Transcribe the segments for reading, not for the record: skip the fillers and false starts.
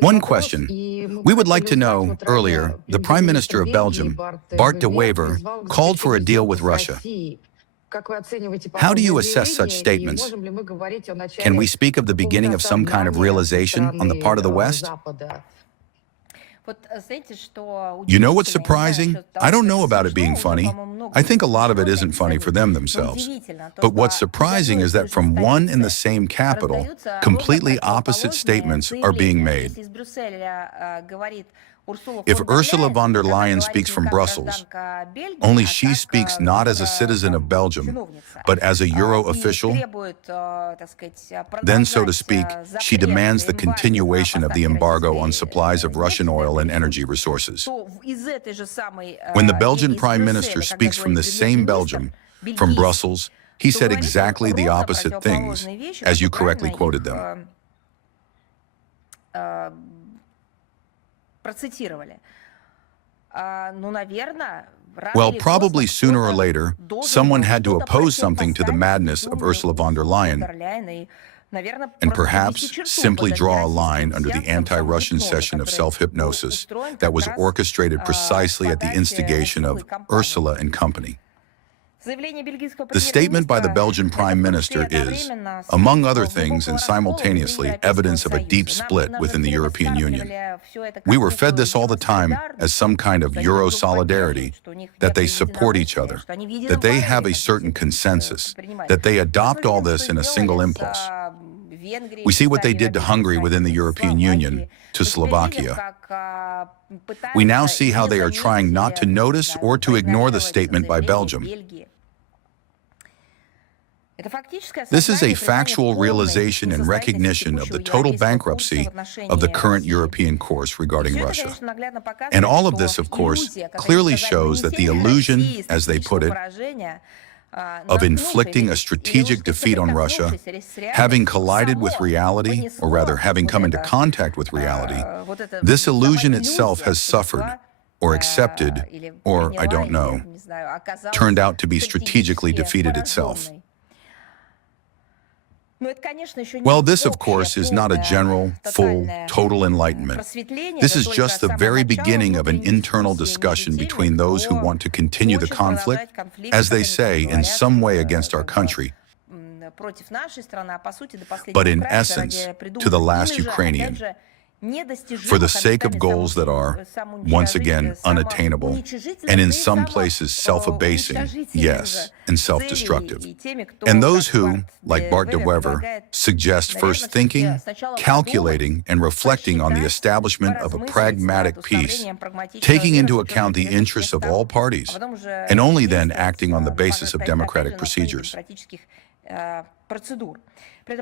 One question. We would like to know, earlier, the Prime Minister of Belgium, Bart de Wever, called for a deal with Russia. How do you assess such statements? Can we speak of the beginning of some kind of realization on the part of the West? You know what's surprising? I don't know about it being funny. I think a lot of it isn't funny for them themselves. But what's surprising is that from one and the same capital, completely opposite statements are being made. If Ursula von der Leyen speaks from Brussels, only she speaks not as a citizen of Belgium, but as a Euro official, then, so to speak, she demands the continuation of the embargo on supplies of Russian oil and energy resources. When the Belgian Prime Minister speaks from the same Belgium, from Brussels, he said exactly the opposite things, as you correctly quoted them. Well, probably sooner or later, someone had to oppose something to the madness of Ursula von der Leyen, and perhaps simply draw a line under the anti-Russian session of self-hypnosis that was orchestrated precisely at the instigation of Ursula and company. The statement by the Belgian Prime Minister is, among other things and simultaneously, evidence of a deep split within the European Union. We were fed this all the time as some kind of Euro solidarity, that they support each other, that they have a certain consensus, that they adopt all this in a single impulse. We see what they did to Hungary within the European Union, to Slovakia. We now see how they are trying not to notice or to ignore the statement by Belgium. This is a factual realization and recognition of the total bankruptcy of the current European course regarding Russia. And all of this, of course, clearly shows that the illusion, as they put it, of inflicting a strategic defeat on Russia, having collided with reality, or rather having come into contact with reality, this illusion itself has suffered, or accepted, or, I don't know, turned out to be strategically defeated itself. Well, this, of course, is not a general, full, total enlightenment. This is just the very beginning of an internal discussion between those who want to continue the conflict, as they say, in some way against our country, but in essence, to the last Ukrainian, for the sake of goals that are, once again, unattainable, and in some places self-abasing, yes, and self-destructive. And those who, like Bart de Wever, suggest first thinking, calculating, and reflecting on the establishment of a pragmatic peace, taking into account the interests of all parties, and only then acting on the basis of democratic procedures.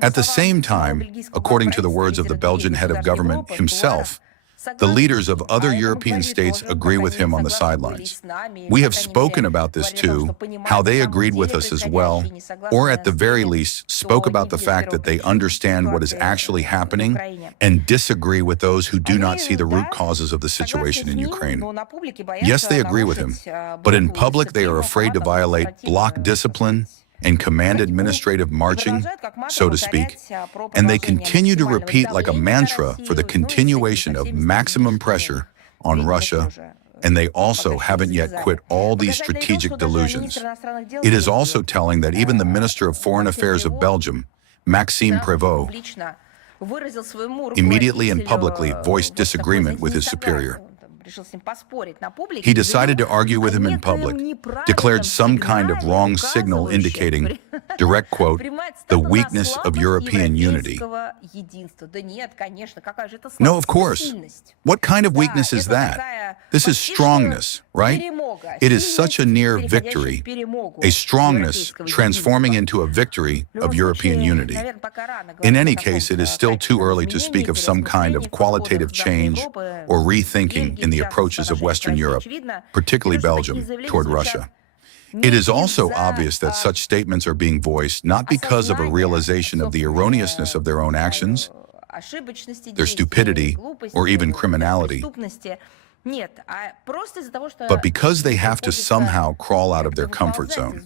At the same time, according to the words of the Belgian head of government himself, the leaders of other European states agree with him on the sidelines. We have spoken about this too, how they agreed with us as well, or at the very least spoke about the fact that they understand what is actually happening and disagree with those who do not see the root causes of the situation in Ukraine. Yes, they agree with him, but in public they are afraid to violate bloc discipline and command administrative marching, so to speak, and they continue to repeat like a mantra for the continuation of maximum pressure on Russia, and they also haven't yet quit all these strategic delusions. It is also telling that even the Minister of Foreign Affairs of Belgium, Maxime Prévost, immediately and publicly voiced disagreement with his superior. He decided to argue with him in public, declared some kind of wrong signal indicating, direct quote, the weakness of European unity. No, of course. What kind of weakness is that? This is strongness, right? It is such a near victory, a strongness transforming into a victory of European unity. In any case, it is still too early to speak of some kind of qualitative change or rethinking in the approaches of Western Europe, particularly Belgium, toward Russia. It is also obvious that such statements are being voiced not because of a realization of the erroneousness of their own actions, their stupidity, or even criminality, but because they have to somehow crawl out of their comfort zone.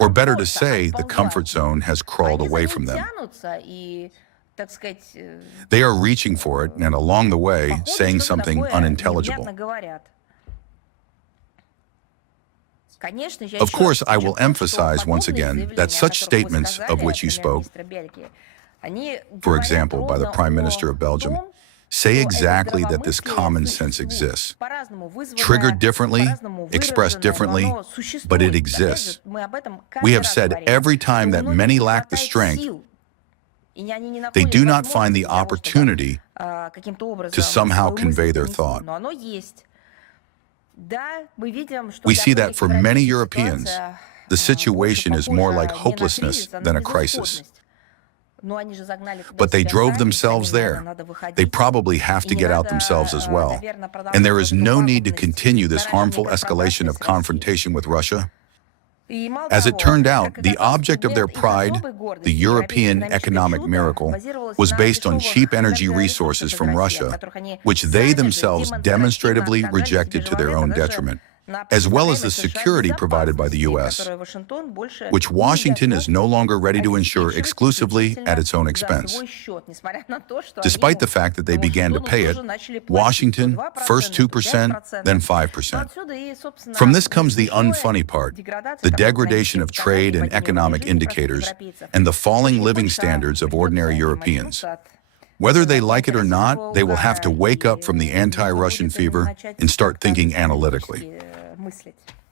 Or better to say, the comfort zone has crawled away from them. They are reaching for it and along the way saying something unintelligible. Of course, I will emphasize once again that such statements of which you spoke, for example, by the Prime Minister of Belgium, say exactly that this common sense exists. Triggered differently, expressed differently, but it exists. We have said every time that many lack the strength, they do not find the opportunity to somehow convey their thought. We see that for many Europeans, the situation is more like hopelessness than a crisis. But they drove themselves there. They probably have to get out themselves as well. And there is no need to continue this harmful escalation of confrontation with Russia. As it turned out, the object of their pride, the European economic miracle, was based on cheap energy resources from Russia, which they themselves demonstratively rejected to their own detriment, as well as the security provided by the U.S., which Washington is no longer ready to ensure exclusively at its own expense. Despite the fact that they began to pay it, Washington, first 2%, then 5%. From this comes the unfunny part, the degradation of trade and economic indicators, and the falling living standards of ordinary Europeans. Whether they like it or not, they will have to wake up from the anti-Russian fever and start thinking analytically.